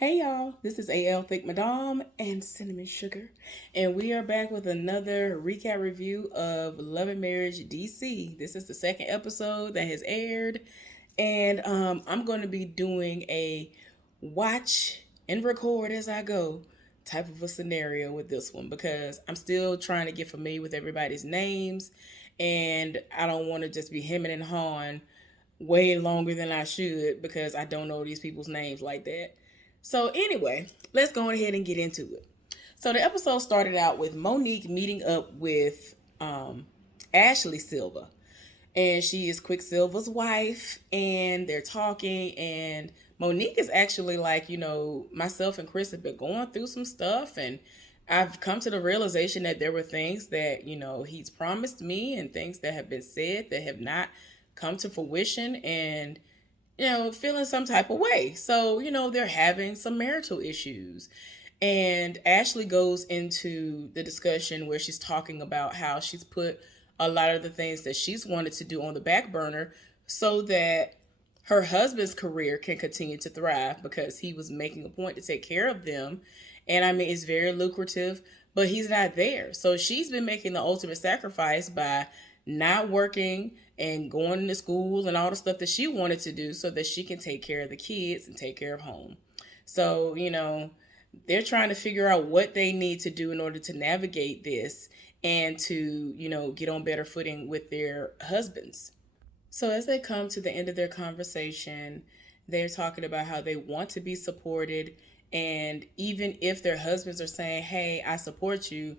Hey y'all, this is AL Thick Madame and Cinnamon Sugar, and we are back with another recap review of Love and Marriage DC. This is the second episode that has aired, and I'm going to be doing a watch and record as I go type of a scenario with this one because I'm still trying to get familiar with everybody's names, and I don't want to just be hemming and hawing way longer than I should because I don't know these people's names like that. So anyway, let's go ahead and get into it. So the episode started out with Monique meeting up with Ashley Silva, and she is Quicksilver's wife, and they're talking, and Monique is actually like, myself and Chris have been going through some stuff, and I've come to the realization that there were things that, he's promised me and things that have been said that have not come to fruition, and feeling some type of way. So, they're having some marital issues. And Ashley goes into the discussion where she's talking about how she's put a lot of the things that she's wanted to do on the back burner so that her husband's career can continue to thrive because he was making a point to take care of them. And I mean, it's very lucrative, but he's not there. So she's been making the ultimate sacrifice by not working and going to school and all the stuff that she wanted to do so that she can take care of the kids and take care of home. So, they're trying to figure out what they need to do in order to navigate this and to, get on better footing with their husbands. So as they come to the end of their conversation, they're talking about how they want to be supported. And even if their husbands are saying, hey, I support you,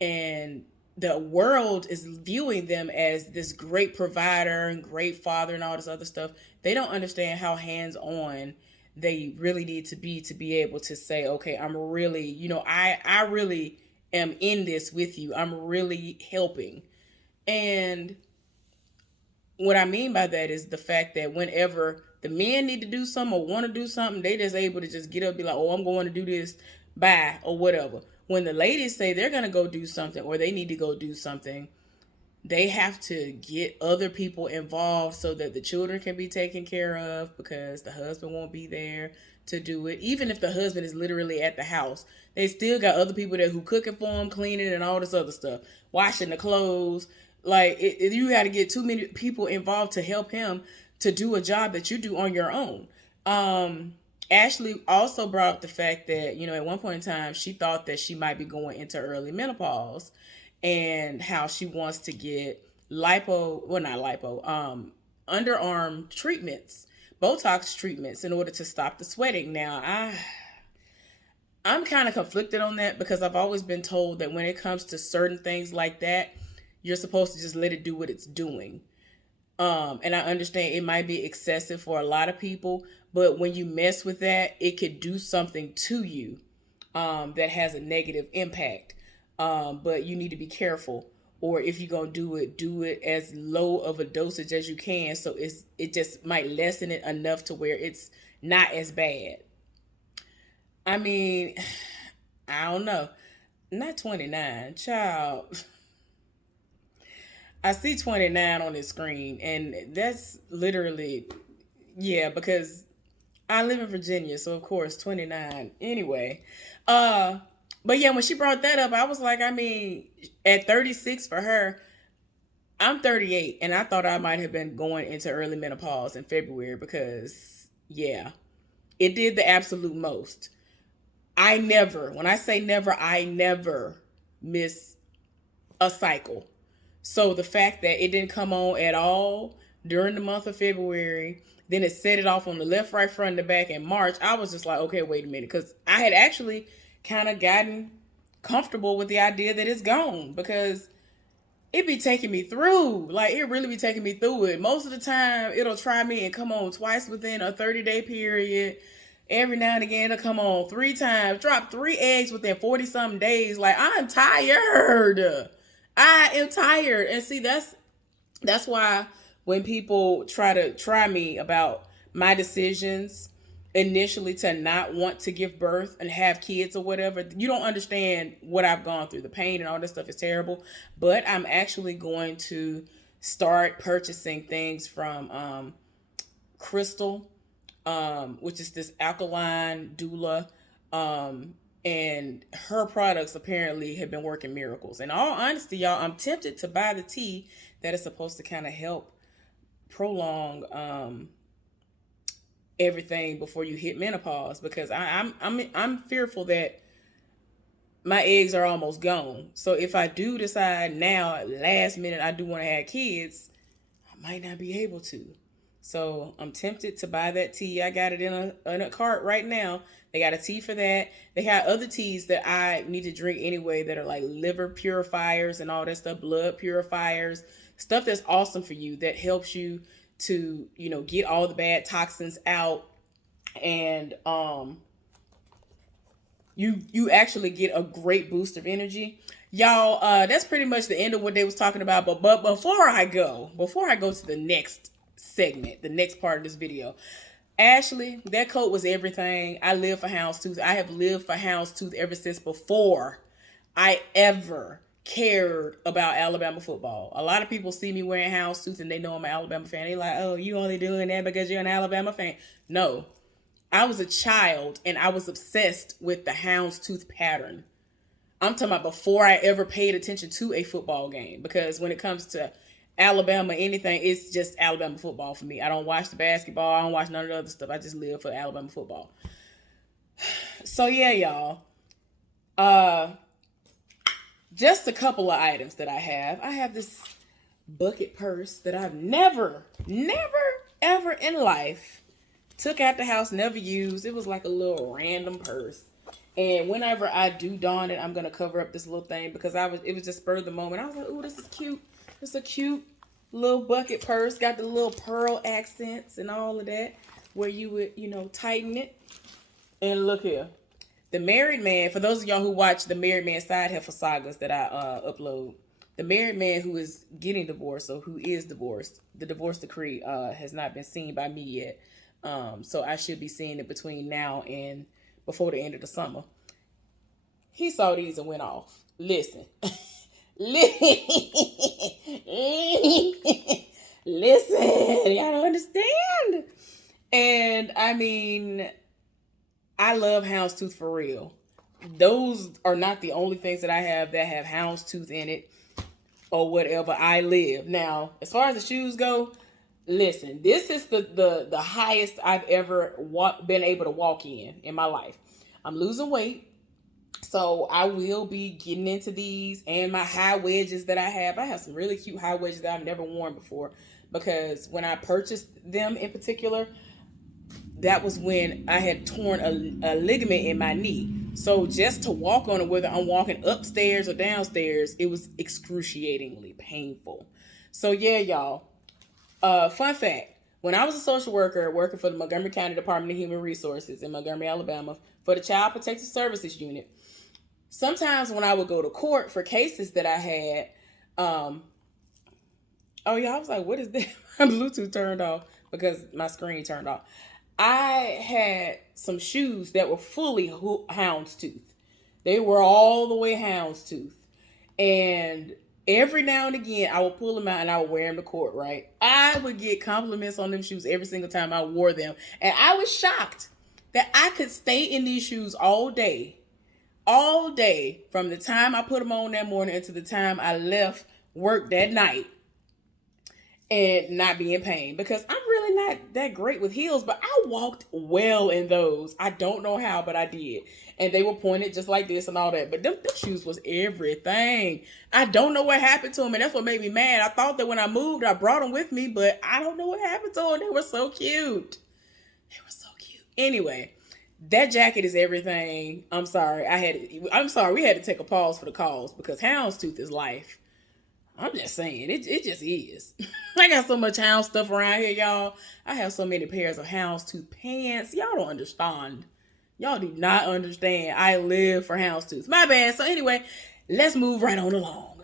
and the world is viewing them as this great provider and great father and all this other stuff, they don't understand how hands-on they really need to be able to say, okay, I'm really, I really am in this with you. I'm really helping. And what I mean by that is the fact that whenever the men need to do something or want to do something, they just able to just get up and be like, oh, I'm going to do this, bye, or whatever. When the ladies say they're going to go do something or they need to go do something, they have to get other people involved so that the children can be taken care of because the husband won't be there to do it. Even if the husband is literally at the house, they still got other people there who cooking for them, cleaning, and all this other stuff, washing the clothes. Like, you got to get too many people involved to help him to do a job that you do on your own. Ashley also brought up the fact that, at one point in time, she thought that she might be going into early menopause and how she wants to get underarm treatments, Botox treatments in order to stop the sweating. Now, I'm kind of conflicted on that because I've always been told that when it comes to certain things like that, you're supposed to just let it do what it's doing. And I understand it might be excessive for a lot of people, but when you mess with that, it could do something to you that has a negative impact. But you need to be careful. Or if you're gonna do it as low of a dosage as you can, so it just might lessen it enough to where it's not as bad. I mean, I don't know. Not 29, child. I see 29 on the screen, and that's literally, yeah, because I live in Virginia, so of course 29. Anyway, but yeah, when she brought that up, I was like, I mean, at 36 for her, I'm 38, and I thought I might have been going into early menopause in February because, yeah, it did the absolute most. When I say never, I never miss a cycle. So the fact that it didn't come on at all during the month of February, then it set it off on the left, right, front, and the back in March, I was just like, okay, wait a minute. Because I had actually kind of gotten comfortable with the idea that it's gone because it be taking me through. Like, it really be taking me through it. Most of the time, it'll try me and come on twice within a 30-day period. Every now and again, it'll come on 3 times. Drop 3 eggs within 40-something days. Like, I'm tired. I am tired. And see, that's why when people try me about my decisions initially to not want to give birth and have kids or whatever, you don't understand what I've gone through. The pain and all this stuff is terrible. But I'm actually going to start purchasing things from Crystal which is this alkaline doula. And her products apparently have been working miracles. In all honesty, y'all, I'm tempted to buy the tea that is supposed to kind of help prolong everything before you hit menopause, because I'm fearful that my eggs are almost gone. So if I do decide now, last minute, I do want to have kids, I might not be able to. So I'm tempted to buy that tea. I got it in a cart right now. They got a tea for that. They have other teas that I need to drink anyway that are like liver purifiers and all that stuff, blood purifiers, stuff that's awesome for you, that helps you to, get all the bad toxins out. And you actually get a great boost of energy. Y'all, that's pretty much the end of what they was talking about. But before I go to the next segment, the next part of this video, Ashley, that coat was everything. I live for houndstooth. I have lived for houndstooth ever since before I ever cared about Alabama football. A lot of people see me wearing houndstooth and they know I'm an Alabama fan. They like, oh, you only doing that because you're an Alabama fan. No, I was a child and I was obsessed with the houndstooth pattern. I'm talking about before I ever paid attention to a football game, because when it comes to Alabama, anything, it's just Alabama football for me. I don't watch the basketball. I don't watch none of the other stuff. I just live for Alabama football. So yeah, y'all. Just a couple of items that I have. I have this bucket purse that I've never, ever in life took out the house, never used. It was like a little random purse. And whenever I do don it, I'm going to cover up this little thing because it was just spur of the moment. I was like, ooh, this is cute. It's a cute little bucket purse. Got the little pearl accents and all of that, where you would, tighten it. And look here. The Married Man, for those of y'all who watch the Married Man side heifer sagas that I upload, the married man who is getting divorced, or who is divorced, the divorce decree has not been seen by me yet. So I should be seeing it between now and before the end of the summer. He saw these and went off. Listen. Listen, y'all don't understand. And I mean, I love houndstooth for real. Those are not the only things that I have that have houndstooth in it or whatever. I live. Now, as far as the shoes go, listen, this is the highest I've ever been able to walk in my life. I'm losing weight. So I will be getting into these, and my high wedges that I have some really cute high wedges that I've never worn before, because when I purchased them in particular, that was when I had torn a ligament in my knee. So just to walk on it, whether I'm walking upstairs or downstairs, it was excruciatingly painful. So yeah, y'all. Fun fact. When I was a social worker working for the Montgomery County Department of Human Resources in Montgomery, Alabama, for the Child Protective Services Unit, sometimes when I would go to court for cases that I had, I was like, what is that? My Bluetooth turned off because my screen turned off. I had some shoes that were fully houndstooth. They were all the way houndstooth. And every now and again, I would pull them out and I would wear them to court, right? I would get compliments on them shoes every single time I wore them. And I was shocked that I could stay in these shoes all day, from the time I put them on that morning until the time I left work that night, and not be in pain, because I'm really not that great with heels, but I walked well in those. I don't know how, but I did. And they were pointed just like this and all that. But them shoes was everything. I don't know what happened to them, and that's what made me mad. I thought that when I moved, I brought them with me, but I don't know what happened to them. They were so cute. Anyway, that jacket is everything. I'm sorry. We had to take a pause for the cause, because houndstooth is life. I'm just saying, it just is. I got so much hound stuff around here, y'all. I have so many pairs of houndstooth pants. Y'all don't understand. Y'all do not understand. I live for houndstooth. My bad. So anyway, let's move right on along.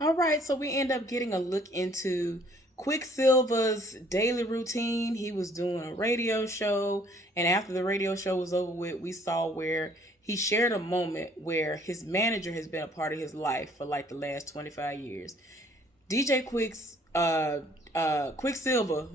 All right, so we end up getting a look into Quicksilver's daily routine. He was doing a radio show, and after the radio show was over with, we saw where he shared a moment where his manager has been a part of his life for like the last 25 years. DJ Quicksilver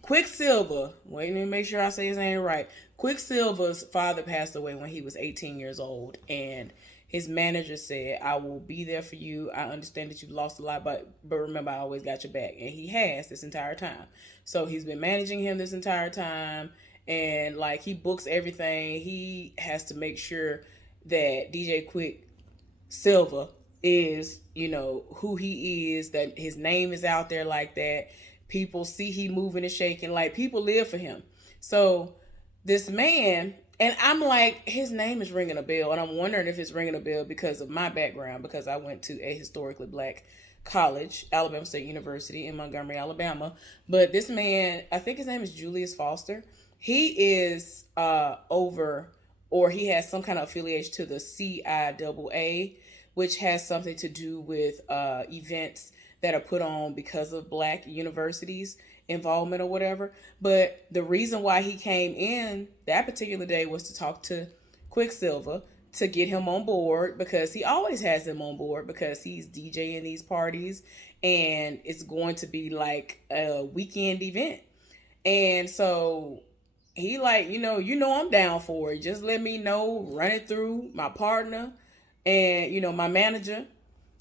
Quicksilver, wait, let me make sure I say his name right. Quicksilver's father passed away when he was 18 years old, and his manager said, "I will be there for you. I understand that you've lost a lot, but remember, I always got your back." And he has this entire time. So he's been managing him this entire time, and like he books everything. He has to make sure that DJ Quick Silver is, who he is, that his name is out there like that. People see he moving and shaking, like people live for him. So this man, and I'm like, his name is ringing a bell, and I'm wondering if it's ringing a bell because of my background, because I went to a historically black college, Alabama State University in Montgomery, Alabama. But this man, I think his name is Julius Foster. He is over, or he has some kind of affiliation to the CIAA, which has something to do with events that are put on because of black universities involvement or whatever. But the reason why he came in that particular day was to talk to Quicksilver, to get him on board, because he always has him on board because he's DJing these parties, and it's going to be like a weekend event. And so he like, I'm down for it. Just let me know, run it through my partner and, my manager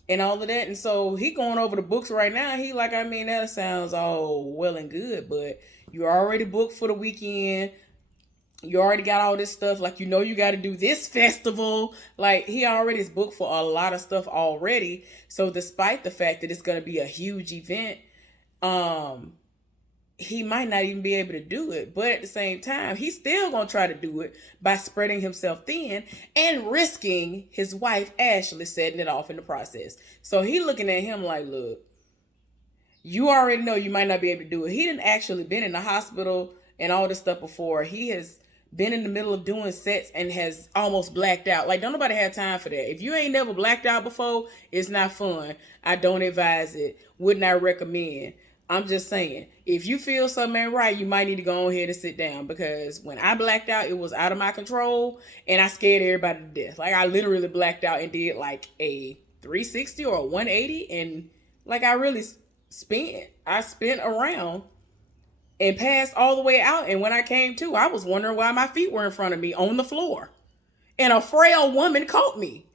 and all of that. And so he going over the books right now. He like, I mean, that sounds all well and good, but you're already booked for the weekend. You already got all this stuff. Like, you got to do this festival. Like, he already is booked for a lot of stuff already. So despite the fact that it's going to be a huge event, he might not even be able to do it. But at the same time, he's still going to try to do it by spreading himself thin and risking his wife, Ashley, setting it off in the process. So he looking at him like, look, you already know you might not be able to do it. He didn't actually been in the hospital and all this stuff before. He has been in the middle of doing sets and has almost blacked out. Like, don't nobody have time for that. If you ain't never blacked out before, it's not fun. I don't advise it. Would not recommend. I'm just saying, if you feel something ain't right, you might need to go ahead and sit down, because when I blacked out, it was out of my control and I scared everybody to death. Like, I literally blacked out and did like a 360 or a 180, and like I spent around and passed all the way out. And when I came to, I was wondering why my feet were in front of me on the floor. And a frail woman caught me.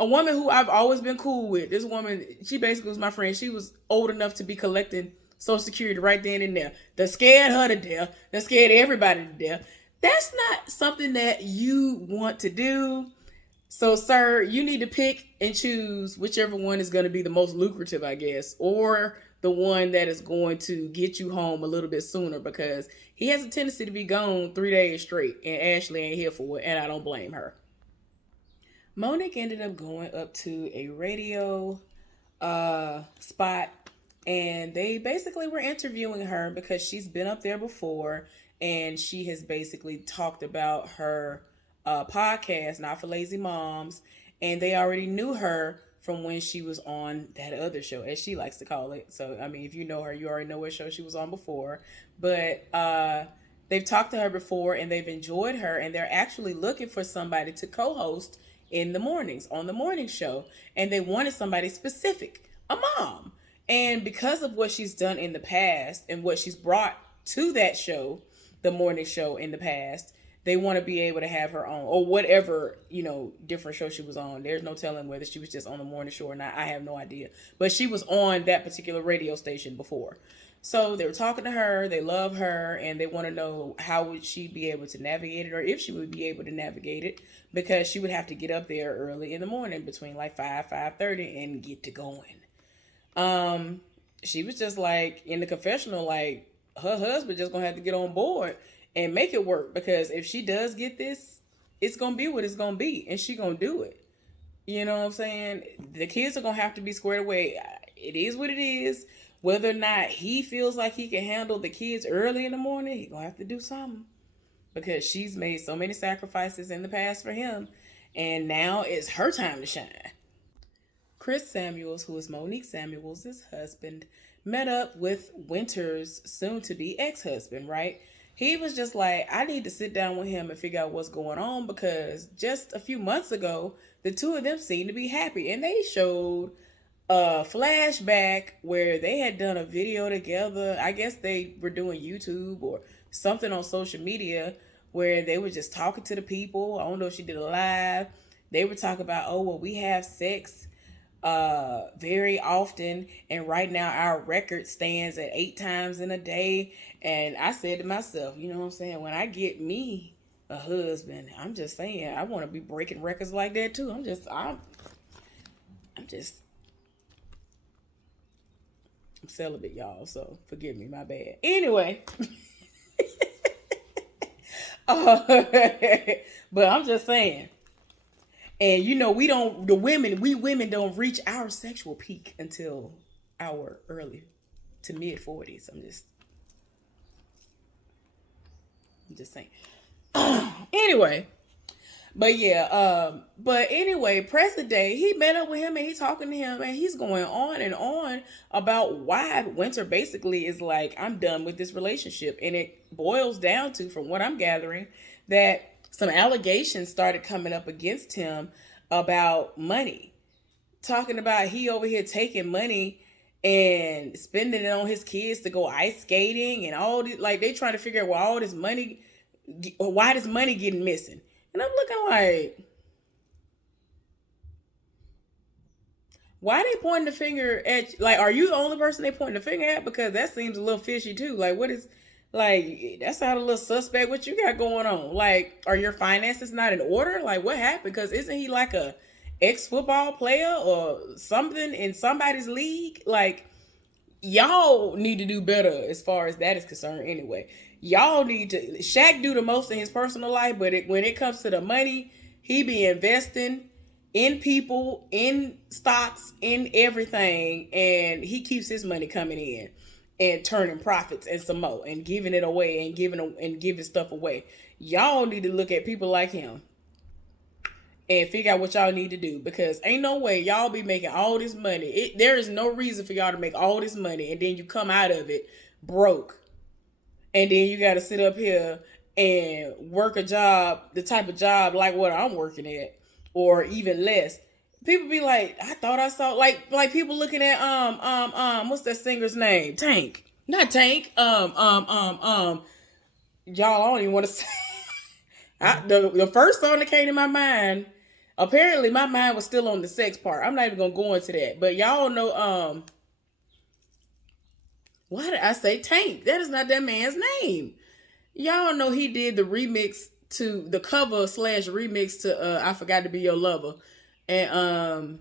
A woman who I've always been cool with. This woman, she basically was my friend. She was old enough to be collecting Social Security right then and there. That scared her to death. That scared everybody to death. That's not something that you want to do. So, sir, you need to pick and choose whichever one is going to be the most lucrative, I guess, or the one that is going to get you home a little bit sooner, because he has a tendency to be gone 3 days straight, and Ashley ain't here for it, and I don't blame her. Monique ended up going up to a radio spot, and they basically were interviewing her because she's been up there before, and she has basically talked about her podcast, Not for Lazy Moms, and they already knew her from when she was on that other show, as she likes to call it. So, I mean, if you know her, you already know what show she was on before. But they've talked to her before, and they've enjoyed her, and they're actually looking for somebody to co-host in the mornings on the morning show. And they wanted somebody specific, a mom. And because of what she's done in the past and what she's brought to that show, the morning show in the past, they want to be able to have her on, or whatever, different show she was on. There's no telling whether she was just on the morning show or not. I have no idea. But she was on that particular radio station before. So they were talking to her, they love her, and they want to know how would she be able to navigate it, or if she would be able to navigate it, because she would have to get up there early in the morning between like 5:30 and get to going. She was just like in the confessional, like her husband just gonna have to get on board and make it work, because if she does get this, it's gonna be what it's gonna be, and she gonna do it. You know what I'm saying? The kids are gonna have to be squared away. It is what it is. Whether or not he feels like he can handle the kids early in the morning, he's gonna have to do something, because she's made so many sacrifices in the past for him, and now it's her time to shine. Chris Samuels, who is Monique Samuels' husband, met up with Winter's soon-to-be ex-husband, right? He was just like, I need to sit down with him and figure out what's going on, because just a few months ago, the two of them seemed to be happy, and they showed a flashback where they had done a video together. I guess they were doing YouTube or something on social media where they were just talking to the people. I don't know if she did a live. They were talking about, oh, well, we have sex very often, and right now our record stands at 8 times in a day. And I said to myself, you know what I'm saying, when I get me a husband, I'm just saying I want to be breaking records like that too. I'm celibate, y'all, so forgive me, my bad. Anyway, uh, but I'm just saying. And you know, we women don't reach our sexual peak until our early to mid 40s. I'm just saying. Anyway, but anyway, present day, he met up with him and he's talking to him and he's going on and on about why Winter basically is like, I'm done with this relationship. And it boils down to, from what I'm gathering, that some allegations started coming up against him about money. Talking about he over here taking money and spending it on his kids to go ice skating and all this, like they trying to figure out why this money getting missing. And I'm looking like, why they pointing the finger at, like, are you the only person they pointing the finger at? Because that seems a little fishy too. Like, what is, like, that sounds a little suspect. What you got going on? Like, are your finances not in order? Like, what happened? Because isn't he like a ex-football player or something in somebody's league? Like, y'all need to do better as far as that is concerned anyway. Y'all need to, Shaq do the most in his personal life, but when it comes to the money, he be investing in people, in stocks, in everything, and he keeps his money coming in and turning profits and some more and giving it away and giving stuff away. Y'all need to look at people like him and figure out what y'all need to do, because ain't no way y'all be making all this money. There is no reason for y'all to make all this money and then you come out of it broke. And then you got to sit up here and work a job, the type of job like what I'm working at, or even less. People be like, I thought I saw, like people looking at what's that singer's name? Tank, not Tank. Y'all, I don't even want to say. The first song that came to my mind. Apparently, my mind was still on the sex part. I'm not even gonna go into that. But y'all know, why did I say Tank? That is not that man's name. Y'all know he did the remix to the cover / remix to I Forgot to Be Your Lover. And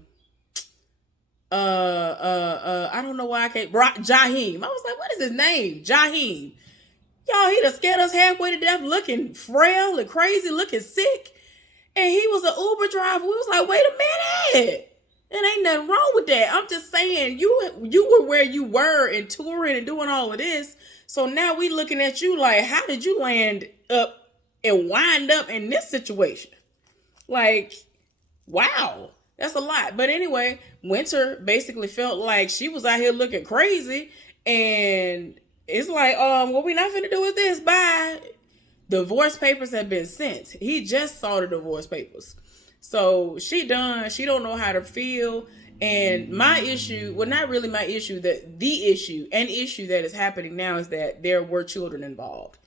I don't know why I can't. Jaheim. I was like, what is his name? Jaheim. Y'all, he done scared us halfway to death, looking frail and crazy, looking sick. And he was an Uber driver. We was like, wait a minute. And ain't nothing wrong with that. I'm just saying, you were where you were and touring and doing all of this. So now we looking at you like, how did you land up and wind up in this situation? Like, wow, that's a lot. But anyway, Winter basically felt like she was out here looking crazy. And it's like, what we not finna do with this? Bye. Divorce papers have been sent. He just saw the divorce papers. So she done. She don't know how to feel. And my issue, well, not really my issue, the issue that is happening now is that there were children involved.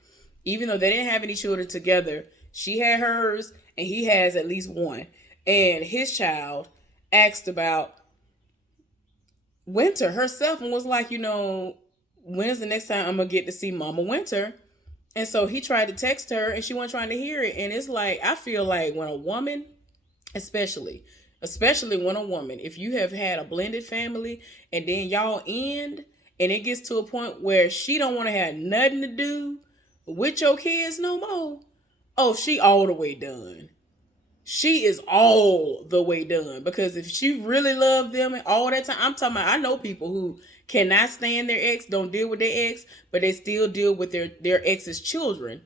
Even though they didn't have any children together, she had hers and he has at least one. And his child asked about Winter herself and was like, when is the next time I'm going to get to see Mama Winter? And so he tried to text her and she wasn't trying to hear it. And it's like, I feel like when a woman, especially when a woman, if you have had a blended family and then y'all end and it gets to a point where she don't want to have nothing to do with your kids no more, oh, she all the way done. She is all the way done. Because if she really loved them and all that time, I'm talking about, I know people who cannot stand their ex, don't deal with their ex, but they still deal with their ex's children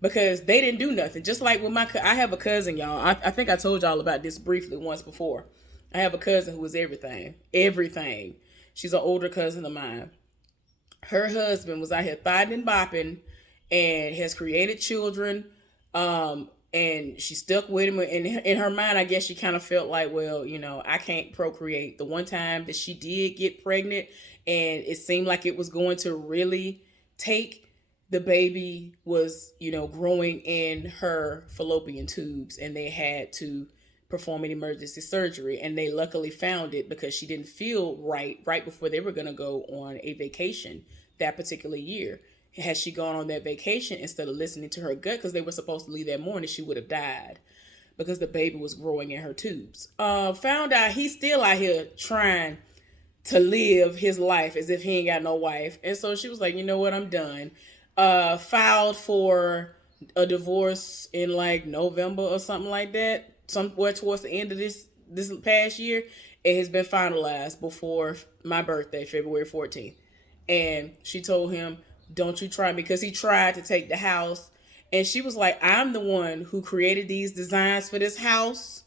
because they didn't do nothing. Just like with I have a cousin, y'all. I think I told y'all about this briefly once before. I have a cousin who is everything. She's an older cousin of mine. Her husband was out here thotting and bopping and has created children and she stuck with him. And in her mind, I guess she kind of felt like, well, I can't procreate. The one time that she did get pregnant, and it seemed like it was going to really take, the baby was, growing in her fallopian tubes, and they had to perform an emergency surgery. And they luckily found it because she didn't feel right before they were going to go on a vacation that particular year. Had she gone on that vacation instead of listening to her gut, because they were supposed to leave that morning, she would have died because the baby was growing in her tubes. Found out he's still out here trying to live his life as if he ain't got no wife. And so she was like, you know what, I'm done. Filed for a divorce in like November or something like that, somewhere towards the end of this past year. It has been finalized before my birthday, February 14th. And she told him, don't you try me, because he tried to take the house. And she was like, I'm the one who created these designs for this house.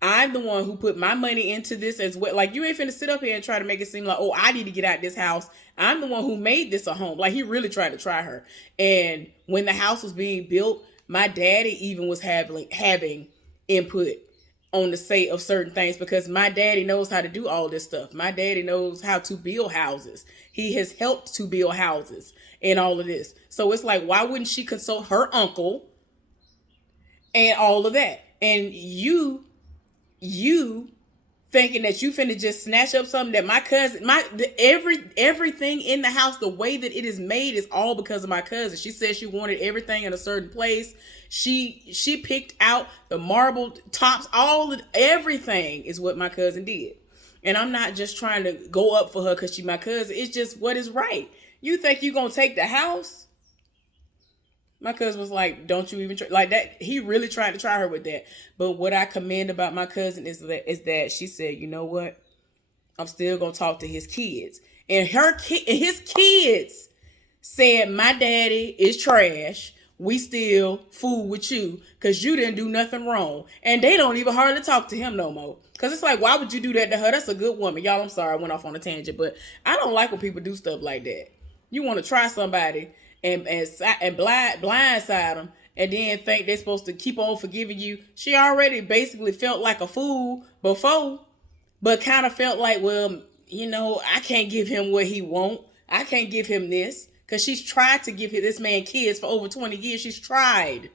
I'm the one who put my money into this as well. Like, you ain't finna sit up here and try to make it seem like, oh, I need to get out of this house. I'm the one who made this a home. Like, he really tried to try her. And when the house was being built, my daddy even was having input on the say of certain things, because my daddy knows how to do all this stuff. My daddy knows how to build houses. He has helped to build houses and all of this. So it's like, why wouldn't she consult her uncle and all of that? And you thinking that you finna just snatch up something that my cousin, everything in the house, the way that it is made is all because of my cousin. She said she wanted everything in a certain place. She picked out the marble tops, everything is what my cousin did. And I'm not just trying to go up for her because she's my cousin. It's just what is right. You think you gonna take the house? My cousin was like, don't you even try like that. He really tried to try her with that. But what I commend about my cousin is that she said, you know what? I'm still gonna talk to his kids. And his kids said, my daddy is trash. We still fool with you because you didn't do nothing wrong. And they don't even hardly talk to him no more. Because it's like, why would you do that to her? That's a good woman. Y'all, I'm sorry, I went off on a tangent. But I don't like when people do stuff like that. You want to try somebody and blindside them, and then think they're supposed to keep on forgiving you. She already basically felt like a fool before, but kind of felt like, well, I can't give him what he want. I can't give him this, because she's tried to give this man kids for over 20 years. She's tried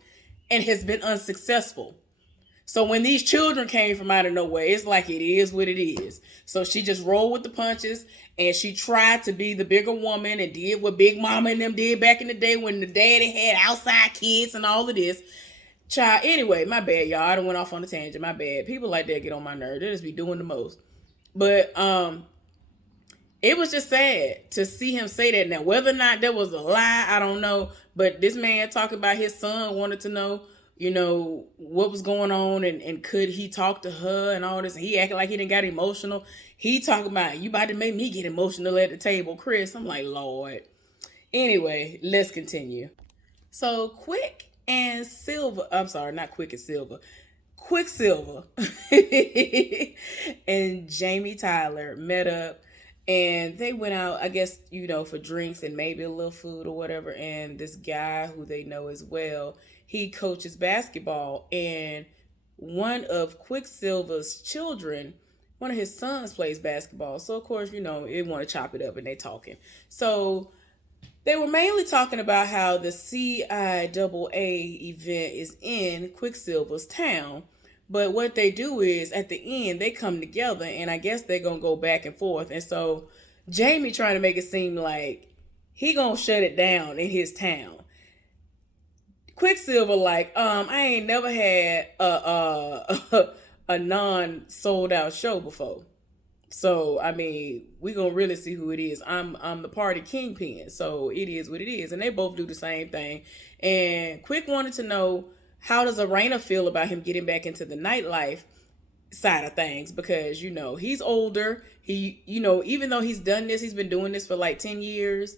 and has been unsuccessful. So when these children came from out of nowhere, it's like it is what it is. So she just rolled with the punches, and she tried to be the bigger woman and did what Big Mama and them did back in the day when the daddy had outside kids and all of this. Child, anyway, my bad, y'all. I done went off on a tangent. My bad. People like that get on my nerves. They just be doing the most. But it was just sad to see him say that. Now, whether or not that was a lie, I don't know. But this man talking about his son wanted to know, what was going on and could he talk to her and all this. He acted like he didn't got emotional. He talking about, you about to make me get emotional at the table, Chris. I'm like, Lord. Anyway, let's continue. So Quick and Silver, I'm sorry, not Quick and Silver, Quicksilver and Jamie Tyler met up, and they went out, I guess, for drinks and maybe a little food or whatever. And this guy who they know as well, he coaches basketball, and one of Quicksilver's children, one of his sons, plays basketball. So of course, they want to chop it up, and they talking. So they were mainly talking about how the CIAA event is in Quicksilver's town. But what they do is, at the end, they come together, and I guess they're going to go back and forth. And so Jamie trying to make it seem like he going to shut it down in his town. Quicksilver like, I ain't never had a non-sold out show before. So, I mean, we going to really see who it is. I'm the party kingpin, so it is what it is. And they both do the same thing. And Quick wanted to know, how does Arena feel about him getting back into the nightlife side of things? Because, he's older. He, even though he's done this, he's been doing this for like 10 years.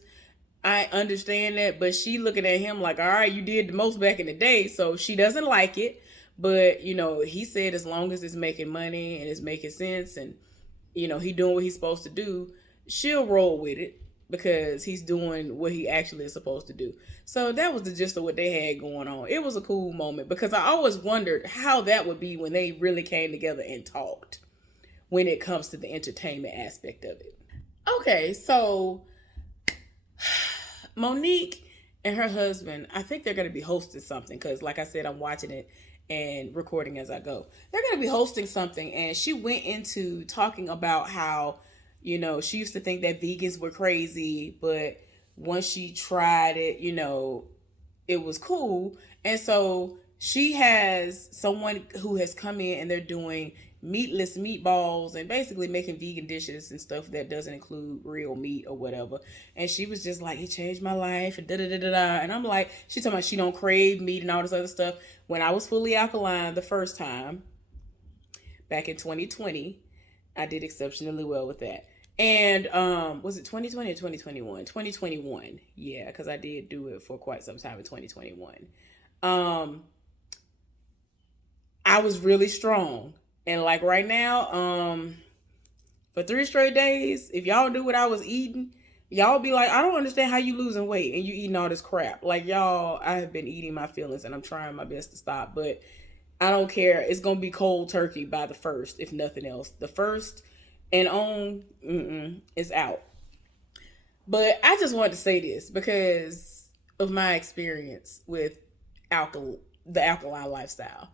I understand that, but she looking at him like, all right, you did the most back in the day. So she doesn't like it. But, he said as long as it's making money and it's making sense and, he doing what he's supposed to do, she'll roll with it. because he's doing what he actually is supposed to do. So that was the gist of what they had going on. It was a cool moment because I always wondered how that would be when they really came together and talked when it comes to the entertainment aspect of it. Okay, so Monique and her husband, I think they're going to be hosting something because, like I said, I'm watching it and recording as I go. They're going to be hosting something, and she went into talking about how, she used to think that vegans were crazy, but once she tried it, it was cool. And so she has someone who has come in and they're doing meatless meatballs and basically making vegan dishes and stuff that doesn't include real meat or whatever. And she was just like, it changed my life and da-da-da-da-da. And I'm like, she's talking about she don't crave meat and all this other stuff. When I was fully alkaline the first time, back in 2020, I did exceptionally well with that. And was it 2020 or 2021? 2021. Yeah, because I did do it for quite some time in 2021. I was really strong. And like right now, for 3 straight days, if y'all knew what I was eating, y'all be like, I don't understand how you losing weight and you eating all this crap. Like y'all, I have been eating my feelings and I'm trying my best to stop, but I don't care. It's going to be cold turkey by the 1st, if nothing else. The 1st and on, it's out. But I just wanted to say this because of my experience with the alkaline lifestyle.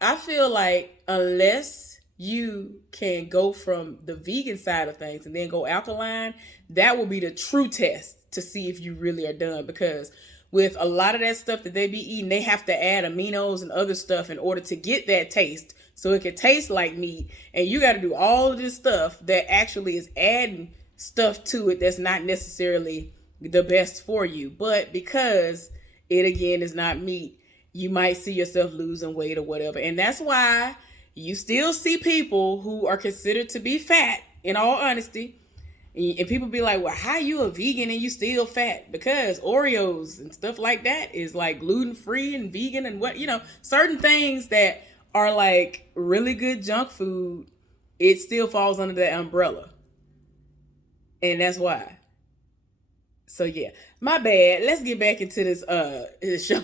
I feel like unless you can go from the vegan side of things and then go alkaline, that will be the true test to see if you really are done. Because with a lot of that stuff that they be eating, they have to add aminos and other stuff in order to get that taste so it can taste like meat. And you got to do all of this stuff that actually is adding stuff to it that's not necessarily the best for you. But because it, again, is not meat, you might see yourself losing weight or whatever. And that's why you still see people who are considered to be fat, in all honesty. And people be like, well, how you a vegan and you still fat? Because Oreos and stuff like that is like gluten-free and vegan and certain things that are like really good junk food, it still falls under that umbrella. And that's why. So yeah, my bad. Let's get back into this show.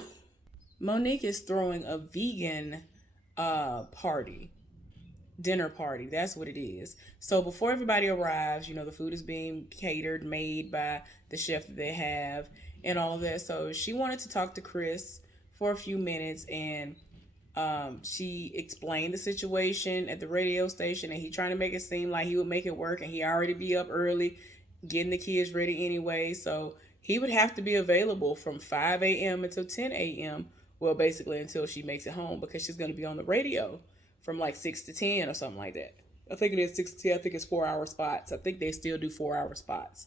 Monique is throwing a vegan dinner party. That's what it is. So before everybody arrives, the food is being catered, made by the chef that they have and all of that. So she wanted to talk to Chris for a few minutes, and she explained the situation at the radio station, and he trying to make it seem like he would make it work, and he already be up early getting the kids ready anyway. So he would have to be available from 5 a.m. until 10 a.m. Well, basically until she makes it home, because she's going to be on the radio from like 6 to 10 or something like that. I think it is 6 to 10. I think it's 4-hour spots. I think they still do 4-hour spots.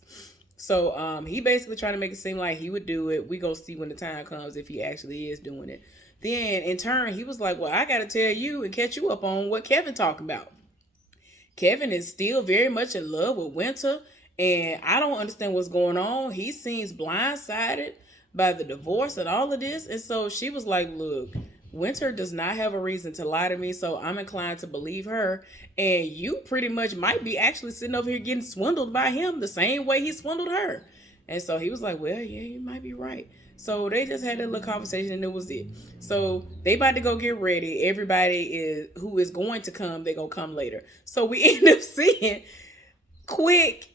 So he basically trying to make it seem like he would do it. We go see when the time comes if he actually is doing it. Then in turn, he was like, well, I got to tell you and catch you up on what Kevin talking about. Kevin is still very much in love with Winter, and I don't understand what's going on. He seems blindsided by the divorce and all of this. And so she was like, look, Winter does not have a reason to lie to me, so I'm inclined to believe her. And you pretty much might be actually sitting over here getting swindled by him the same way he swindled her. And so he was like, well, yeah, you might be right. So they just had a little conversation and it was it. So they about to go get ready. Everybody who is going to come, they gonna come later. So we end up seeing Quick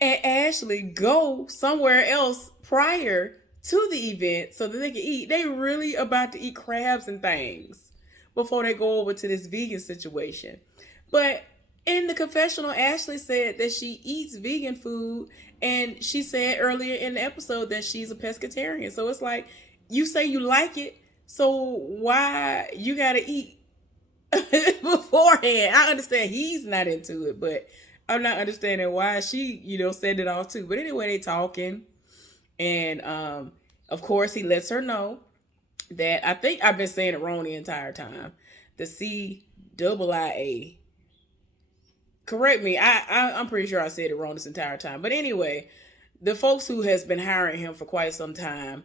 and Ashley go somewhere else prior to the event so that they can eat. They really about to eat crabs and things before they go over to this vegan situation. But in the confessional, Ashley said that she eats vegan food, and she said earlier in the episode that she's a pescatarian. So it's like, you say you like it, so why you gotta eat beforehand? I understand he's not into it, but I'm not understanding why she, said it all too. But anyway, they talking. And of course, he lets her know that, I think I've been saying it wrong the entire time, the CIIA. Correct me. I'm pretty sure I said it wrong this entire time. But anyway, the folks who has been hiring him for quite some time,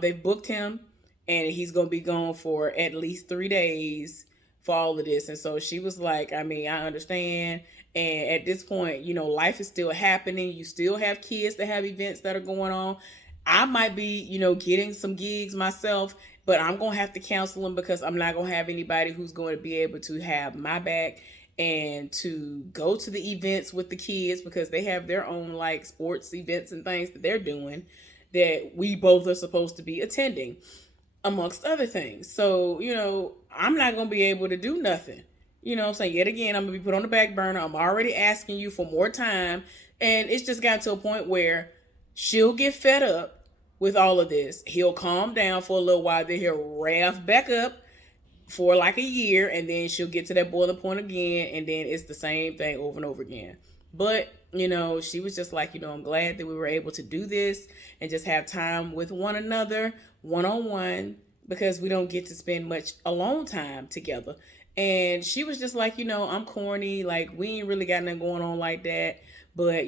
they've booked him, and he's going to be gone for at least 3 days for all of this. And so she was like, I mean, I understand. And at this point, life is still happening. You still have kids that have events that are going on. I might be, getting some gigs myself, but I'm going to have to cancel them because I'm not going to have anybody who's going to be able to have my back and to go to the events with the kids because they have their own like sports events and things that they're doing that we both are supposed to be attending, amongst other things. So, I'm not going to be able to do nothing. I'm saying? Yet again, I'm going to be put on the back burner. I'm already asking you for more time. And it's just gotten to a point where she'll get fed up with all of this. He'll calm down for a little while. Then he'll rev back up for like a year. And then she'll get to that boiling point again. And then it's the same thing over and over again. But, she was just like, I'm glad that we were able to do this and just have time with one another, one-on-one, because we don't get to spend much alone time together. And she was just like, I'm corny. Like, we ain't really got nothing going on like that. But,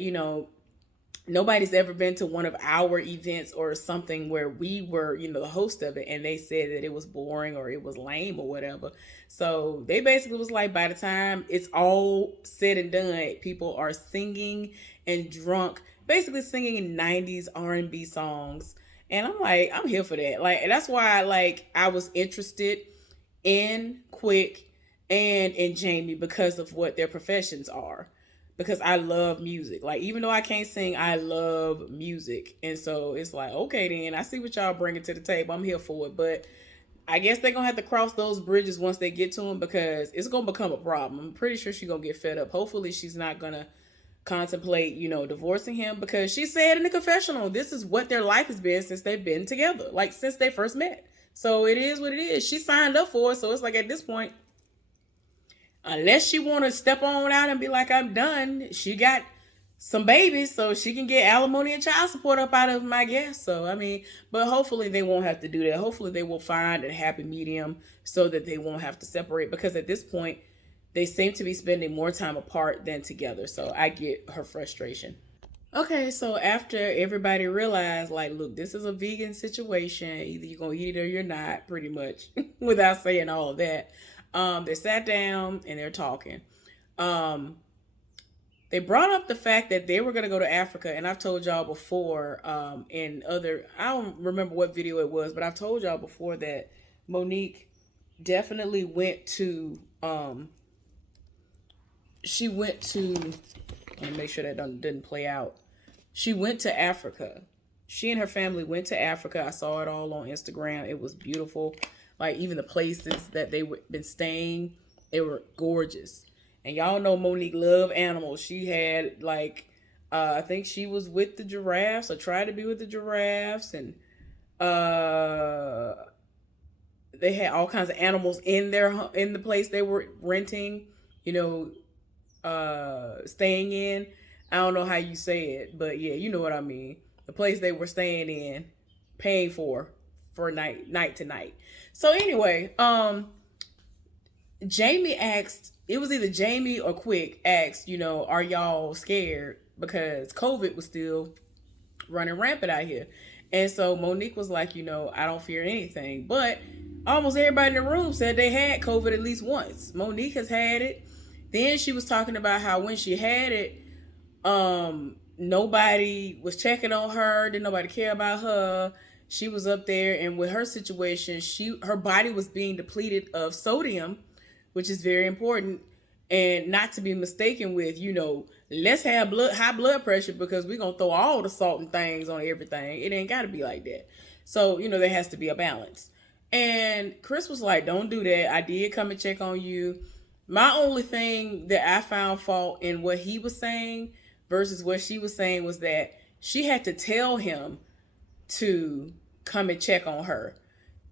nobody's ever been to one of our events or something where we were, the host of it, and they said that it was boring or it was lame or whatever. So they basically was like, by the time it's all said and done, people are singing and drunk, basically singing 90s R&B songs. And I'm like, I'm here for that. Like, that's why I was interested in Quick and in Jamie because of what their professions are. Because I love music. Like, even though I can't sing, I love music. And so it's like, okay, then I see what y'all bringing to the table. I'm here for it. But I guess they're going to have to cross those bridges once they get to them because it's going to become a problem. I'm pretty sure she's going to get fed up. Hopefully she's not going to contemplate, divorcing him because she said in the confessional, this is what their life has been since they've been together. Like, since they first met. So it is what it is. She signed up for it. So it's like at this point, unless she want to step on out and be like, I'm done, she got some babies, so she can get alimony and child support up out of them, I guess. So, I mean, but hopefully they won't have to do that. Hopefully they will find a happy medium so that they won't have to separate because at this point, they seem to be spending more time apart than together. So I get her frustration. Okay, so after everybody realized, like, look, this is a vegan situation. Either you're going to eat it or you're not, pretty much, without saying all of that. They sat down and they're talking. They brought up the fact that they were going to go to Africa. And I've told y'all before I don't remember what video it was, but I've told y'all before that Monique definitely went to, let me make sure that didn't play out. She went to Africa. She and her family went to Africa. I saw it all on Instagram. It was beautiful. Like, even the places that they been staying, they were gorgeous. And y'all know Monique love animals. She had, I think she was with the giraffes, or tried to be with the giraffes. And they had all kinds of animals in the place they were renting, staying in. I don't know how you say it, but yeah, you know what I mean. The place they were staying in, paying for night to night. So anyway, Jamie asked, it was either Jamie or Quick asked, are y'all scared? Because COVID was still running rampant out here. And so Monique was like, I don't fear anything. But almost everybody in the room said they had COVID at least once. Monique has had it. Then she was talking about how when she had it, nobody was checking on her. Didn't nobody care about her. She was up there, and with her situation, her body was being depleted of sodium, which is very important, and not to be mistaken with, let's have high blood pressure because we're going to throw all the salt and things on everything. It ain't got to be like that. So, there has to be a balance. And Chris was like, don't do that. I did come and check on you. My only thing that I found fault in what he was saying versus what she was saying was that she had to tell him to come and check on her.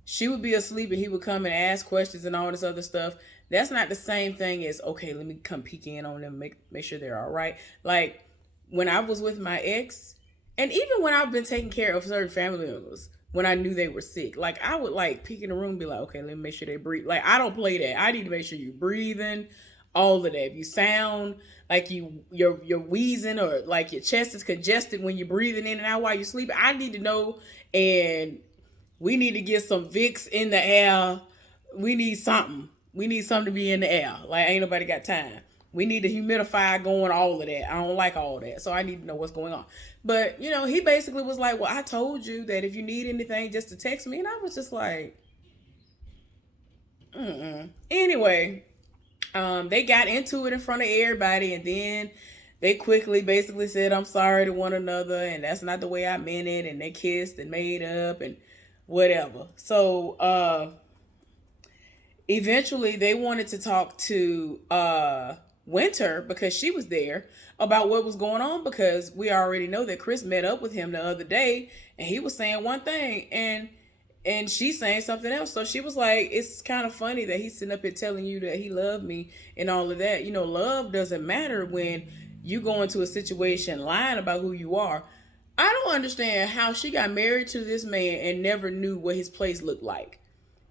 She would be asleep and he would come and ask questions and all this other stuff. That's not the same thing as, okay, let me come peek in on them, make sure they're all right. Like, when I was with my ex, and even when I've been taking care of certain family members, when I knew they were sick, like, I would, peek in the room and be like, okay, let me make sure they breathe. Like, I don't play that. I need to make sure you're breathing, all of that. If you sound like you're wheezing or like your chest is congested when you're breathing in and out while you're sleeping, I need to know. And we need to get some Vicks in the air. We need something. We need something to be in the air. Like, ain't nobody got time. We need the humidifier going, all of that. I don't like all that. So I need to know what's going on. But, you know, he basically was like, well, I told you that if you need anything, just to text me. And I was just like, mm-mm. Anyway, they got into it in front of everybody. And then they quickly basically said, I'm sorry to one another. And that's not the way I meant it. And they kissed and made up and whatever. So, eventually they wanted to talk to Winter, because she was there, about what was going on, because we already know that Chris met up with him the other day and he was saying one thing and she's saying something else. So she was like, it's kind of funny that he's sitting up here telling you that he loved me and all of that. You know, love doesn't matter when you go into a situation lying about who you are. I don't understand how she got married to this man and never knew what his place looked like.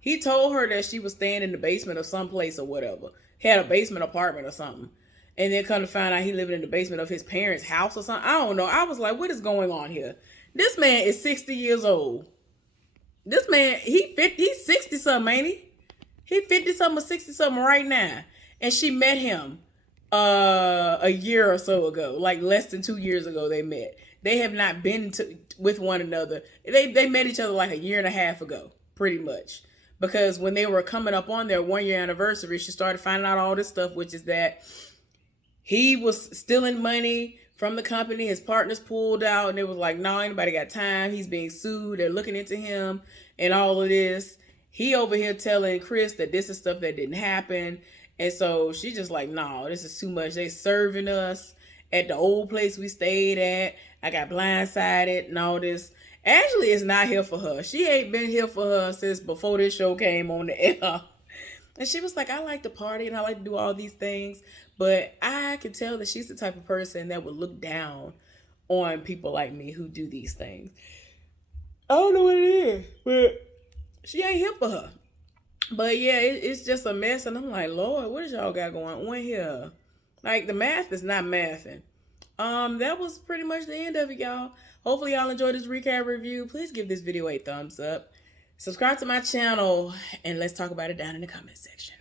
He told her that she was staying in the basement of some place or whatever. He had a basement apartment or something. And then come to find out he lived in the basement of his parents' house or something. I don't know. I was like, what is going on here? This man is 60 years old. This man, he's 60 something, ain't he? He 50 something or 60 something right now. And she met him a year or so ago. Like less than 2 years ago they met. They have not been with one another. They met each other like a year and a half ago, pretty much. Because when they were coming up on their 1 year anniversary, she started finding out all this stuff, which is that he was stealing money from the company. His partners pulled out and it was like, no, anybody got time. He's being sued. They're looking into him and all of this. He over here telling Chris that this is stuff that didn't happen. And so she just like, no, this is too much. They serving us at the old place we stayed at. I got blindsided and all this. Ashley is not here for her. She ain't been here for her since before this show came on the air. And she was like, I like to party and I like to do all these things. But I could tell that she's the type of person that would look down on people like me who do these things. I don't know what it is, but she ain't here for her. But yeah, it's just a mess. And I'm like, Lord, what is y'all got going on here? Like, the math is not mathing. That was pretty much the end of it, y'all. Hopefully y'all enjoyed this recap review. Please give this video a thumbs up. Subscribe to my channel and let's talk about it down in the comment section.